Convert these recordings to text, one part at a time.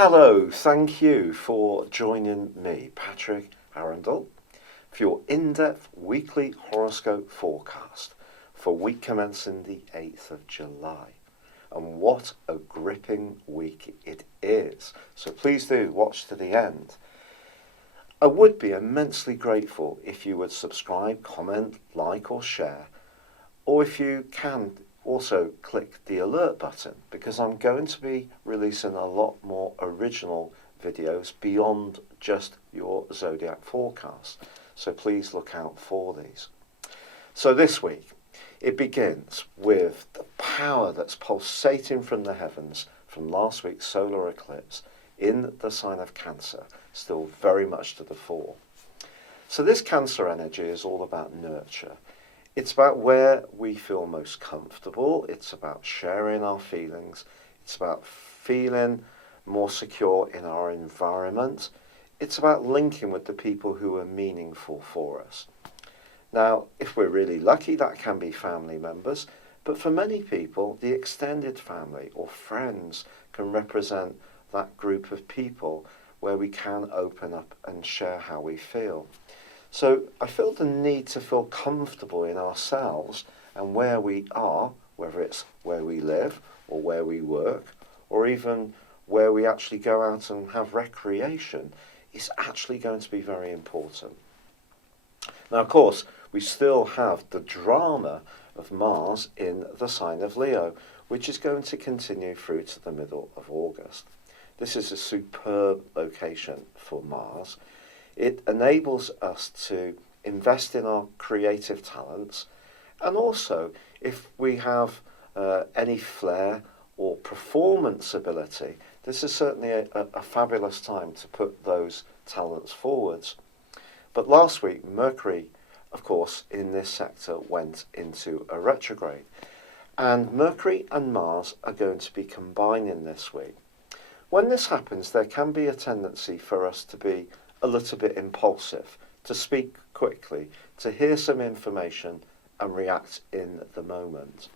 Hello, thank you for joining me, Patrick Arundell, for your in-depth weekly horoscope forecast for week commencing the 8th of July. And what a gripping week it is. So please do watch to the end. I would be immensely grateful if you would subscribe, comment, like or share, or if you can also click the alert button, because I'm going to be releasing a lot more original videos beyond just your zodiac forecast. So please look out for these. So this week, it begins with the power that's pulsating from the heavens from last week's solar eclipse in the sign of Cancer, still very much to the fore. So this Cancer energy is all about nurture. It's about where we feel most comfortable. It's about sharing our feelings. It's about feeling more secure in our environment. It's about linking with the people who are meaningful for us. Now, if we're really lucky, that can be family members, but for many people, the extended family or friends can represent that group of people where we can open up and share how we feel. So I feel the need to feel comfortable in ourselves and where we are, whether it's where we live or where we work, or even where we actually go out and have recreation, is actually going to be very important. Now, of course, we still have the drama of Mars in the sign of Leo, which is going to continue through to the middle of August. This is a superb location for Mars. It enables us to invest in our creative talents, and also if we have any flair or performance ability, this is certainly a fabulous time to put those talents forwards. But last week, Mercury, of course, in this sector went into a retrograde, and Mercury and Mars are going to be combining this week. When this happens, there can be a tendency for us to be a little bit impulsive, to speak quickly, to hear some information and react in the moment.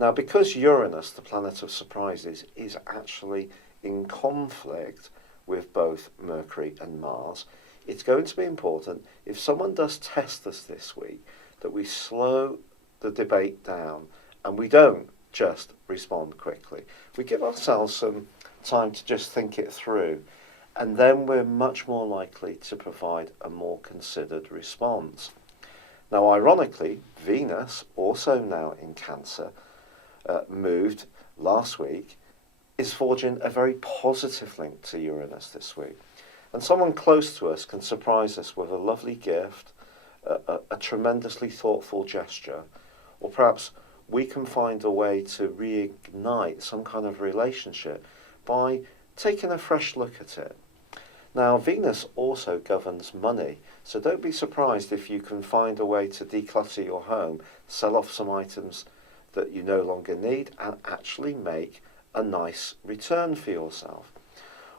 Now, because Uranus, the planet of surprises, is actually in conflict with both Mercury and Mars, it's going to be important, if someone does test us this week, that we slow the debate down and we don't just respond quickly. We give ourselves some time to just think it through, and then we're much more likely to provide a more considered response. Now, ironically, Venus, also now in Cancer, moved last week, is forging a very positive link to Uranus this week. And someone close to us can surprise us with a lovely gift, a tremendously thoughtful gesture, or perhaps we can find a way to reignite some kind of relationship by taking a fresh look at it. Now, Venus also governs money, so don't be surprised if you can find a way to declutter your home, sell off some items that you no longer need, and actually make a nice return for yourself.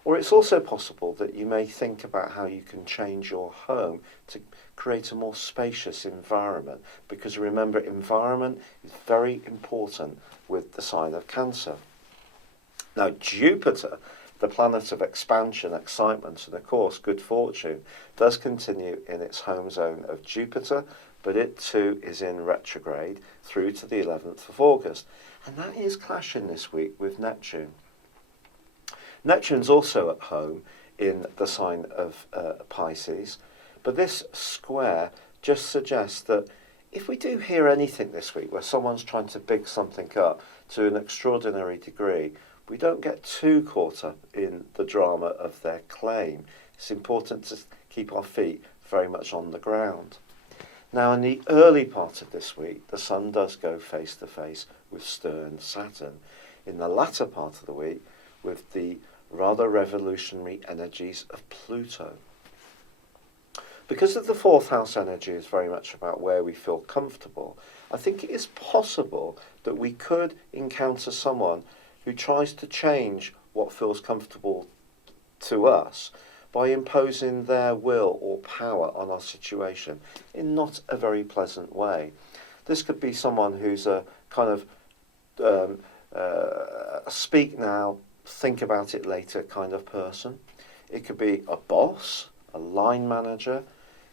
Or it's also possible that you may think about how you can change your home to create a more spacious environment, because remember, environment is very important with the sign of Cancer. Now, Jupiter, the planet of expansion, excitement, and of course good fortune, does continue in its home zone of Jupiter, but it too is in retrograde through to the 11th of August. And that is clashing this week with Neptune. Neptune's also at home in the sign of Pisces, but this square just suggests that if we do hear anything this week where someone's trying to big something up to an extraordinary degree, we don't get too caught up in the drama of their claim. It's important to keep our feet very much on the ground. Now, in the early part of this week, the Sun does go face to face with stern Saturn. In the latter part of the week, with the rather revolutionary energies of Pluto. Because of the fourth house energy is very much about where we feel comfortable, I think it is possible that we could encounter someone who tries to change what feels comfortable to us by imposing their will or power on our situation in not a very pleasant way. This could be someone who's a kind of speak now, think about it later kind of person. It could be a boss, a line manager.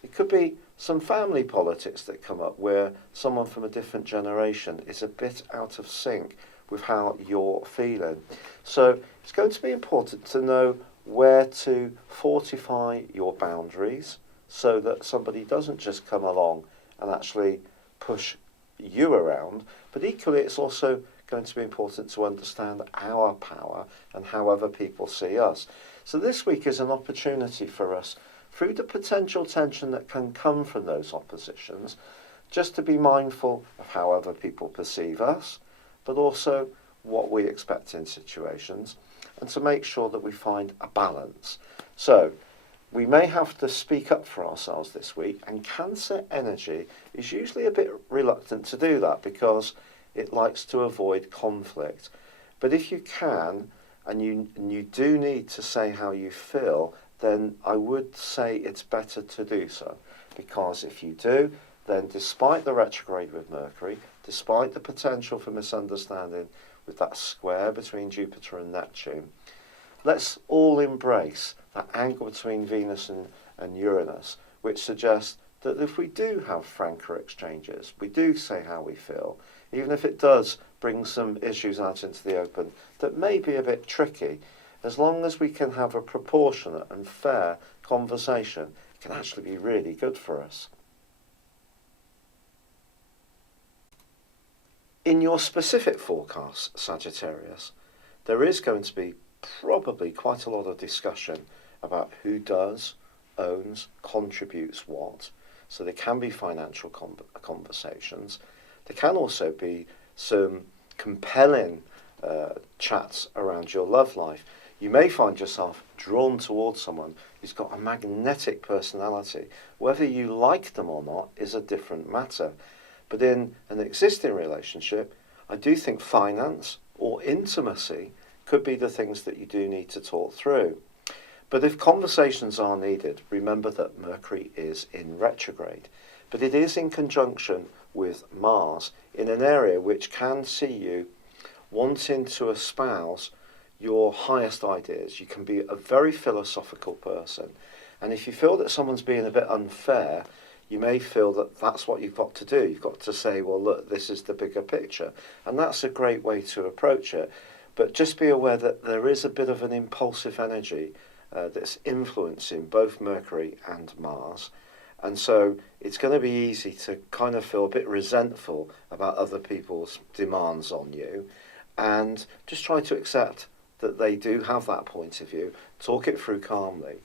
It could be some family politics that come up where someone from a different generation is a bit out of sync with how you're feeling. So it's going to be important to know where to fortify your boundaries so that somebody doesn't just come along and actually push you around, but equally it's also going to be important to understand our power and how other people see us. So this week is an opportunity for us, through the potential tension that can come from those oppositions, just to be mindful of how other people perceive us, but also what we expect in situations, and to make sure that we find a balance. So we may have to speak up for ourselves this week, and Cancer energy is usually a bit reluctant to do that because it likes to avoid conflict. But if you can, and you do need to say how you feel, then I would say it's better to do so. Because if you do, then despite the retrograde with Mercury, despite the potential for misunderstanding with that square between Jupiter and Neptune, let's all embrace that angle between Venus and Uranus, which suggests that if we do have franker exchanges, we do say how we feel, even if it does bring some issues out into the open that may be a bit tricky, as long as we can have a proportionate and fair conversation, it can actually be really good for us. In your specific forecast, Sagittarius, there is going to be probably quite a lot of discussion about who does, owns, contributes what. So there can be financial conversations. There can also be some compelling chats around your love life. You may find yourself drawn towards someone who's got a magnetic personality. Whether you like them or not is a different matter. But in an existing relationship, I do think finance or intimacy could be the things that you do need to talk through. But if conversations are needed, remember that Mercury is in retrograde, but it is in conjunction with Mars in an area which can see you wanting to espouse your highest ideas. You can be a very philosophical person, and if you feel that someone's being a bit unfair, you may feel that that's what you've got to do. You've got to say, well, look, this is the bigger picture, and that's a great way to approach it. But just be aware that there is a bit of an impulsive energy that's influencing both Mercury and Mars. And so it's going to be easy to kind of feel a bit resentful about other people's demands on you. And just try to accept that they do have that point of view. Talk it through calmly.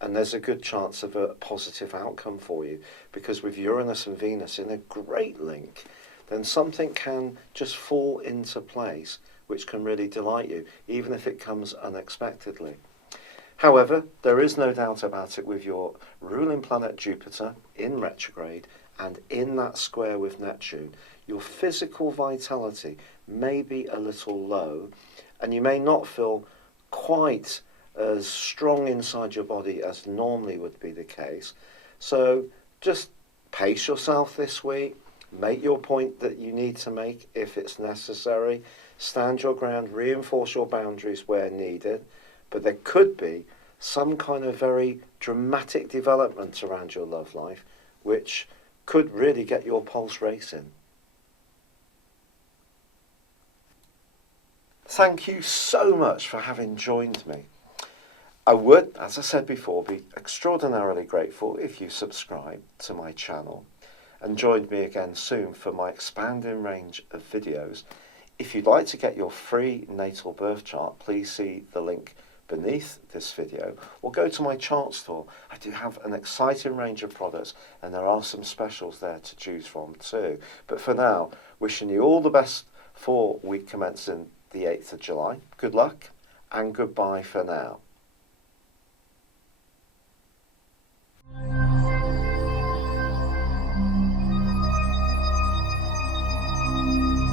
And there's a good chance of a positive outcome for you. Because with Uranus and Venus in a great link, then something can just fall into place which can really delight you, even if it comes unexpectedly. However, there is no doubt about it with your ruling planet Jupiter in retrograde and in that square with Neptune, your physical vitality may be a little low, and you may not feel quite as strong inside your body as normally would be the case. So just pace yourself this week, make your point that you need to make if it's necessary, stand your ground, reinforce your boundaries where needed, but there could be some kind of very dramatic development around your love life which could really get your pulse racing. Thank you so much for having joined me. I would, as I said before, be extraordinarily grateful if you subscribe to my channel and joined me again soon for my expanding range of videos. If you'd like to get your free natal birth chart, please see the link beneath this video or go to my chart store. I do have an exciting range of products and there are some specials there to choose from too. But for now, wishing you all the best for week commencing the 8th of July. Good luck and goodbye for now.